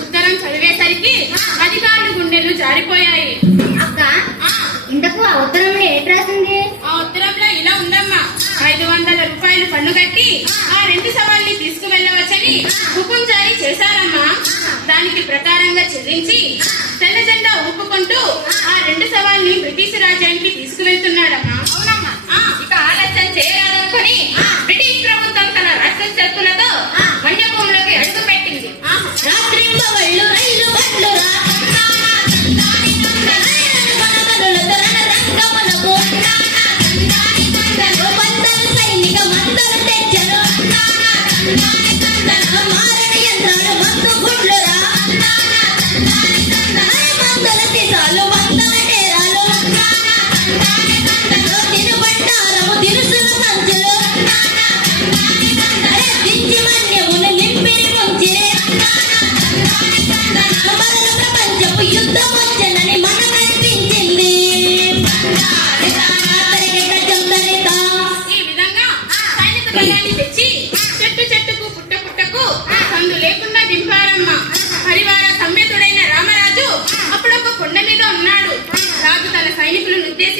ఉత్తరం చదివేసరికి అధికారులు గుండెలు జారిపోయాయి. అక్క ఇంతకు ఆ ఉత్తరంలో ఏటి రాసింది? ఆ ఉత్తరంలో ఇలా ఉందమ్మా. 500 రూపాయలు పన్ను కట్టి ఆ 2 సవాల్ని తీసుకువెళ్ళవచ్చని హుకుం జారీ చేశారమ్మా. దానికి ప్రకారంగా చెల్లించి తెల్ల జెండా ఊపుకుంటూ ఆ 2 సవాల్ని బ్రిటిష్ రాజ్యానికి తీసుకువెళ్తున్నాడమ్మా. అవునమ్మా. ఇక ఆలస్యం చేయరాదనుకుని బ్రిటిష్ ప్రభుత్వం తన రాష్ట్ర శక్తులతో వన్యభూములకి అడుగు పెట్టింది. రాత్రింబవళ్ళు రైలు బండురా రంగములకు మందలు సైనిక మందలు తెచ్చను మారణ యంత్రాలు మందు గుడ్లురా మందల సీసాలు మందల టేరాలు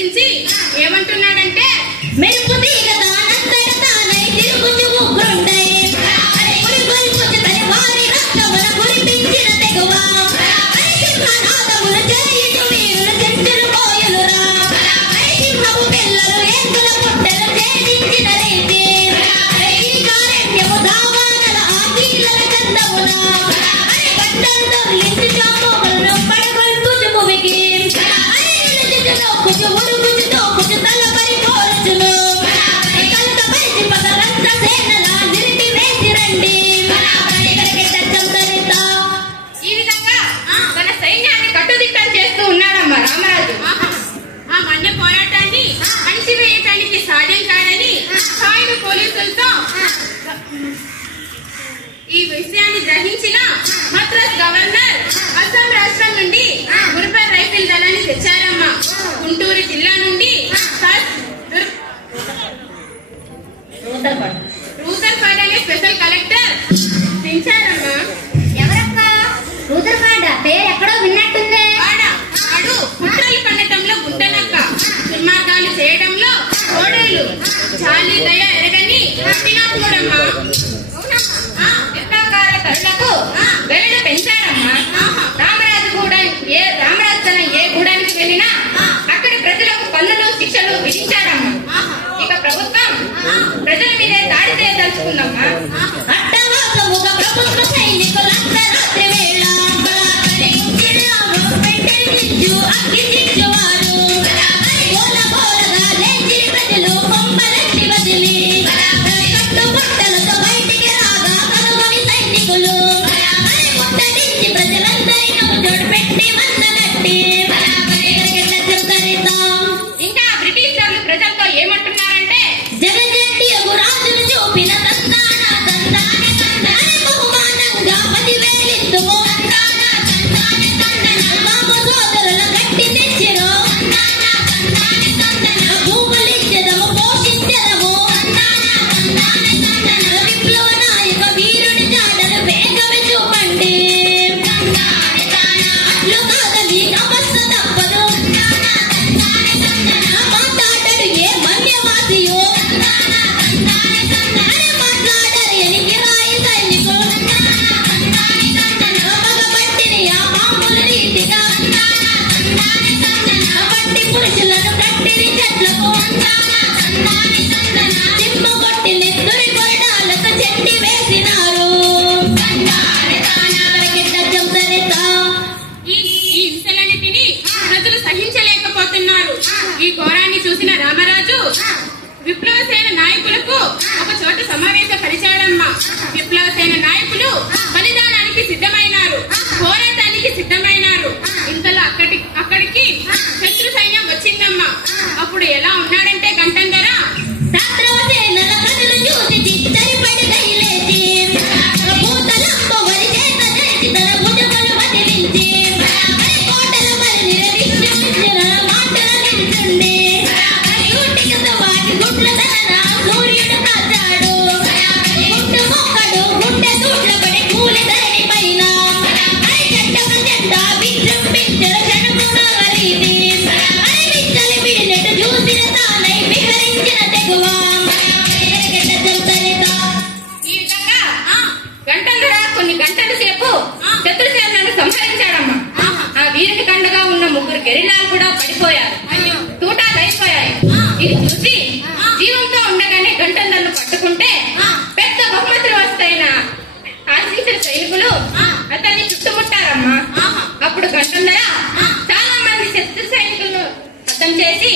గురించి ఏమంటున్నాడంటే మెరుపు తీగ తానంతట తానై తిరుగుచు ఉగ్రుండై గురి తని వారి రక్తమున కురిపించిన తెగువ సింహనాదములు చేయుచు వీరులు చెంచులు పోయలురా సింహపు పిల్లలు ఏకుల పుట్టెలు ఛేదించిన రీతి గిరికారణ్యము దావానల ఆకీలల చందమున గడ్డలు దొర్లించి చామోములను పడగొల్పుచు భూమికి నొక్కుచు ఉరుగుచు తోకుచు తలపరి కోరుచును కలతపరిచి పగలంత సేనల నిరిటి వేసి రండి ఈ విధంగా తన సైన్యాన్ని కట్టుదిట్టం చేస్తూ ఉన్నాడమ్మా రామరాజు. ఆ మన్య పోరాటాన్ని అణిచివేయటానికి సాధించాలని సాయుధ పోలీసులతో ఈ విషయాన్ని గ్రహించిన మద్రాస్ గవర్నర్ అస్సాం రాష్ట్రం నుండి మున్సిపల్ రైఫిల్ దళాన్ని తెచ్చారమ్మా. గుంటూరు జిల్లా నుండి రూదర్ఫర్డ్ అనే స్పెషల్ కలెక్టర్ తెచ్చారమ్మా. ఎవరక్క రూదర్ఫర్డ్ పేరు ఎక్కడో విన్నట్టుంది. వాడు కుట్రలు పన్నటంలో గుంటనక్క, దుర్మార్గాలు చేయడంలో ఓడేలు, జాలి దయ ఎరగని కఠినాత్ముడమ్మా. యుద్ధాకార కరులకు వెలుడు పెంచారమ్మా. రామరాజు తన ఏ గూడానికి వెళ్ళినా అక్కడి ప్రజలకు పన్నులు శిక్షలు విధించారమ్మా. ఇక ప్రభుత్వం ప్రజల మీదే దాడి చేయదలుచుకుందమ్మా. అట్టవాసముగా ప్రభుత్వ సైనికులంతా రాత్రి వేళ అగ్గిజించువారు గోల గోలగా లేచి ప్రజలు కొంపలెత్తి వదిలి కట్టుబట్టలతో బయటికి రాగా కనుగొని సైనికులు ముట్టడించి ప్రజలందరినీ జోడు పెట్టి మందలట్టి ఇంకా బ్రిటిషర్లు ప్రజలతో ఏమంటున్నారంటే జగజెట్టి రాజును చూపిన బహుమానంగా 10,000 బాబు సోదరుల గట్టి తెచ్చిరో భూములిచ్చదము పోషించదము విప్లవ నాయక వీరుని జాడలు వేగమే చూపండి అట్లు కాదని అవస్థ తప్పదు మాట్లాడడు ఏ మన్యవాసియో మాట్లాడరు ఎని కిరాయి సైనికులు మగబట్టిని ఆ మామూలు రీతిగా బట్టి పురుషులను కట్టిని చెట్లకు తిమ్మగొట్టి నెత్తురి కొరడాలకు చెట్టి వేసినారు ఈ హింసలన్నిటినీ ప్రజలు సహించలేకపోతున్నారు. ఈ ఘోరాన్ని చూసిన రామరాజు విప్లవ సేన నాయకులకు ఒక చోట సమావేశపరిచాడమ్మా. విప్లవ సేన నాయకులు బలిదానానికి సిద్ధమైనారు, పోరాటానికి సిద్ధమైనారు. ఇంతలో అక్కడికి శత్రు సైన్యం వచ్చిందమ్మా. అప్పుడు ఎలా ఉన్నాడంటే గంటంధర శాస్త్రవసేనల ప్రజలు చూసి చిత్తరిపడి దయలేచి భూతలంబ వరి చేత చేసి తన భుజములు వదిలించి కోటల మరి నిరవిష్టించిన మాటల నిల్చుండి యూటికి వాటి గుడ్ల ధన సూర్యుడు కాచాడు గుడ్డు మొక్కడు గుండె దూట్ల పడి కూలి ధరణి పైన చెట్టకు చెట్ట విజృంభించిన క్షణమున వరీది విచ్చలి విడినట్టు చూసిన తానై విహరించిన తెగువ ఈ విధంగా గంటంధర కొన్ని గంటల సేపు శత్రుసేనలను సంహరించాడమ్మా. ఆ వీరుని కండగా ఉన్న 3 గెరిల్లాలు కూడా పడిపోయారు, తూటాలు అయిపోయాయి. ఇది చూసి జీవంతో ఉండగానే గంటంధరను పట్టుకుంటే పెద్ద బహుమతులు వస్తాయని ఆశించిన సైనికులు అతన్ని చుట్టుముట్టారమ్మా. అప్పుడు గంటంధర చాలా మంది శత్రు సైనికులను హతం చేసి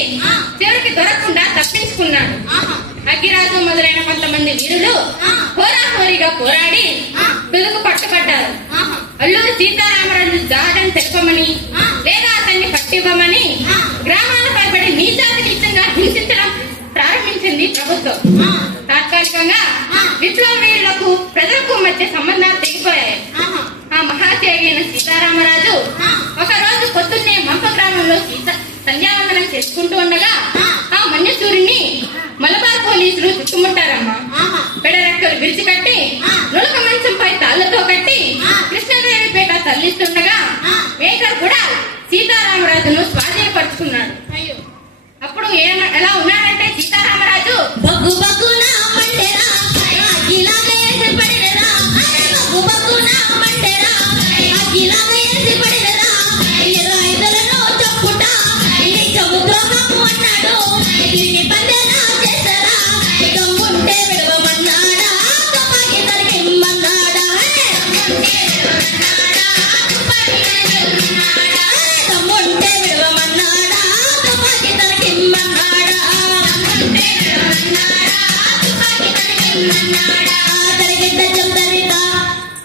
చివరికి దొరకకుండా తప్పించుకున్నాడు. అగ్గిరాజు మొదలైన కొంతమంది వీరులు హోరాహోరీగా పోరాడి తుదకు పట్టుబడ్డారు. అల్లూరి సీతారామరాజు జాడని తెప్పమని లేదా అతన్ని పట్టివ్వమని గ్రామాలపై పడి నీచాతి నీచంగా హింసించడం ప్రారంభించింది ప్రభుత్వం. తాత్కాలికంగా విప్లవ వీరులకు ప్రజలకు మధ్య సంబంధాలు తెగిపోయాయి. ఆ మహాత్యాగి అయిన సీతారామరాజు ఒక రోజు పొద్దున్నే మంప గ్రామంలో సంధ్యావందనం చేసుకుంటూ ఉండగా ఆ మన్యసూరిని మలబార్ పోలీసులు చుట్టుముట్టారమ్మా. పెడరెక్కలు విరిచికట్టి నులక మంచంపై తాళ్లతో కట్టి కృష్ణదేవిపేట తరలిస్తుండగా మేకర్ కూడా సీతారామరాజును స్వాధీనపరుచుకున్నాడు.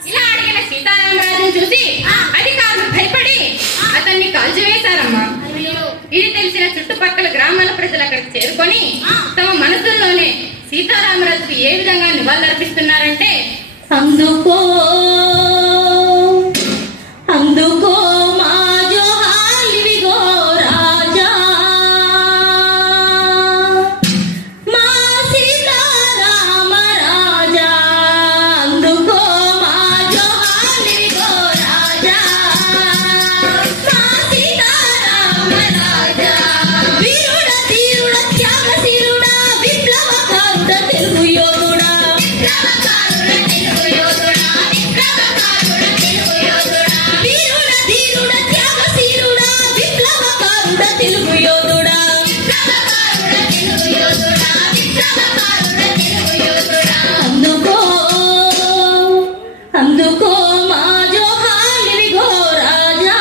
ఇలా అడిగిన సీతారామరాజును చూసి అధికారులు భయపడి అతన్ని కాల్చివేశారమ్మా. ఇది తెలిసిన చుట్టుపక్కల గ్రామాల ప్రజలు అక్కడికి చేరుకొని తమ మనసుల్లోనే సీతారామరాజుకు ఏ విధంగా నివాళులర్పిస్తున్నారంటే, అందుకో అందుకో మా జోహాలివిగో రాజా, మా సీతారామ రాజా. అందుకో మా జోహాలివిగో రాజా, మా సీతారామ రాజా. వీరుడ తీరుడ త్యాగశీలుడా విప్లవకారుడ తెలుగు యోధుడా, వీరుడ ధీరుడ త్యాగశీలుడా విప్లవకారుడ తెలుగు యోధుడా. అందుకో అందుకో మా జోహాలివిగో రాజా,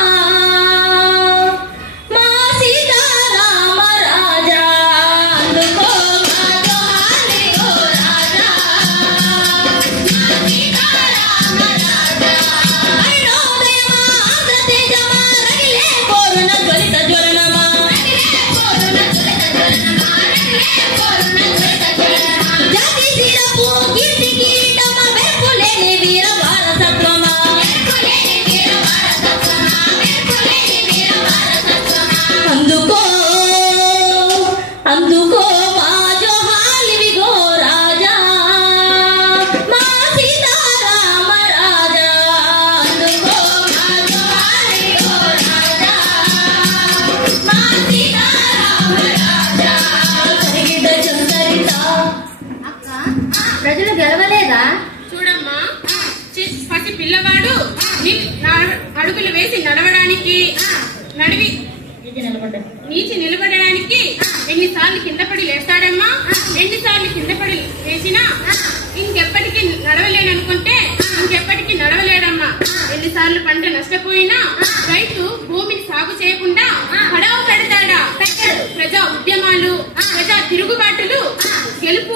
మా సీతారామ రాజా. అందుకో మా జోహాలివిగో రాజా, మా సీతారామ రాజా. అరుణోదయమా ఆంధ్రతేజమా రగిలే కోరున జ్వలిత జ్వలనమా, జాతి శిరపు కీర్తి కిరీటమా వెప్పులేని వీర వారసత్వమా, అందుకో అందుకో మా జోహాలివిగో రాజా, మా సీతారామ రాజా. అందుకో మా జోహాలివిగో రాజా, మా సీతారామ రాజా. సరిగిడ్డ చందరిత ప్రజలు గెలవలేదా? చూడమ్మా, పసి పిల్లవాడు అడుగులు వేసి నడవడానికి నీచి నిలబడడానికి ఎన్నిసార్లు కింద పడి లేస్తాడమ్మా. ఎన్నిసార్లు కింద పడి లేచినా ఇంకెప్పటికీ నడవలేననుకుంటే ఇంకెప్పటికీ నడవలేడమ్మా. ఎన్నిసార్లు పంట నష్టపోయినా రైతు భూమిని సాగు చేయకుండా పడవ పెడతాడా. ప్రజా ఉద్యమాలు, ప్రజా తిరుగుబాటులు గెలుపు